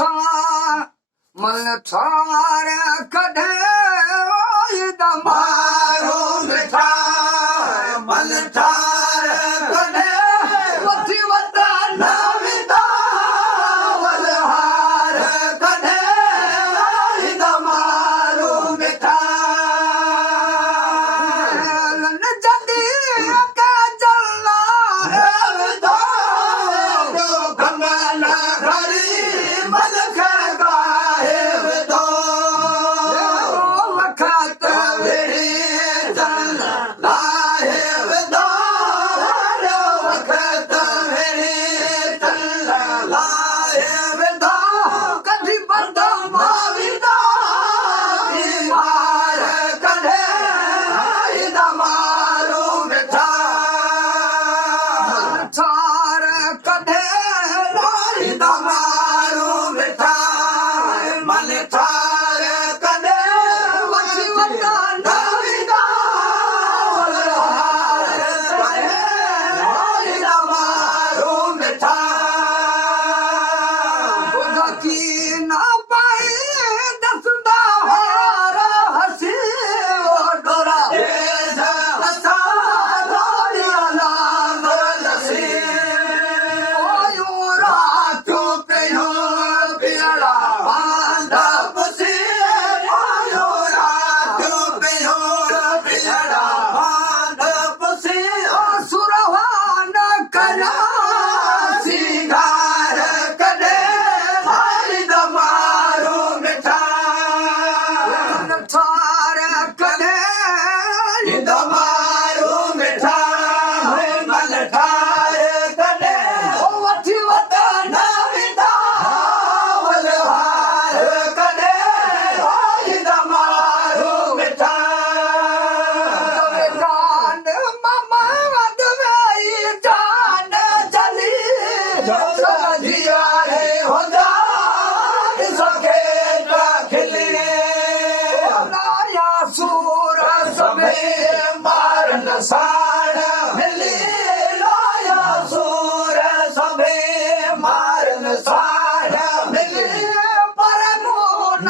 मन ठार कढे मारो मिठा मन ठार कढे वठी वता नविदा वलहार कढे मारो मिठा लन जदी का जल्ला है विदा कमला घरी मन खगाए विदा वखत वेड़ी चल लाए विदा वखत वेड़ी चल लाए विदा कभी बंदा माविदा मार कढे मारो मिठा ठार कढे मारो मिठा मन ठार कढे वठी वता नविदा वलहार कढे मारो मिठा बुधा की ना पाई दसदा हार हसी ओ डोरा दसा डोरिया नाम लसी ओ रातू पे हो पियड़ा बांधा पुसी ओ रातू पे हो पियड़ा बांधा पुसी ओ सुरवान करा सिंगार कढे मारो मिठा ठार कढे मारो मिठा मन ठार कढे वठी वता नविदा वलहार कढे मारो मिठा कांड मामा वदवाई जान चली जिया रे होदा सके खिली लाया सूर सबे मारन साण मिली लाया सूर सबे मारन साण मिली पर मुन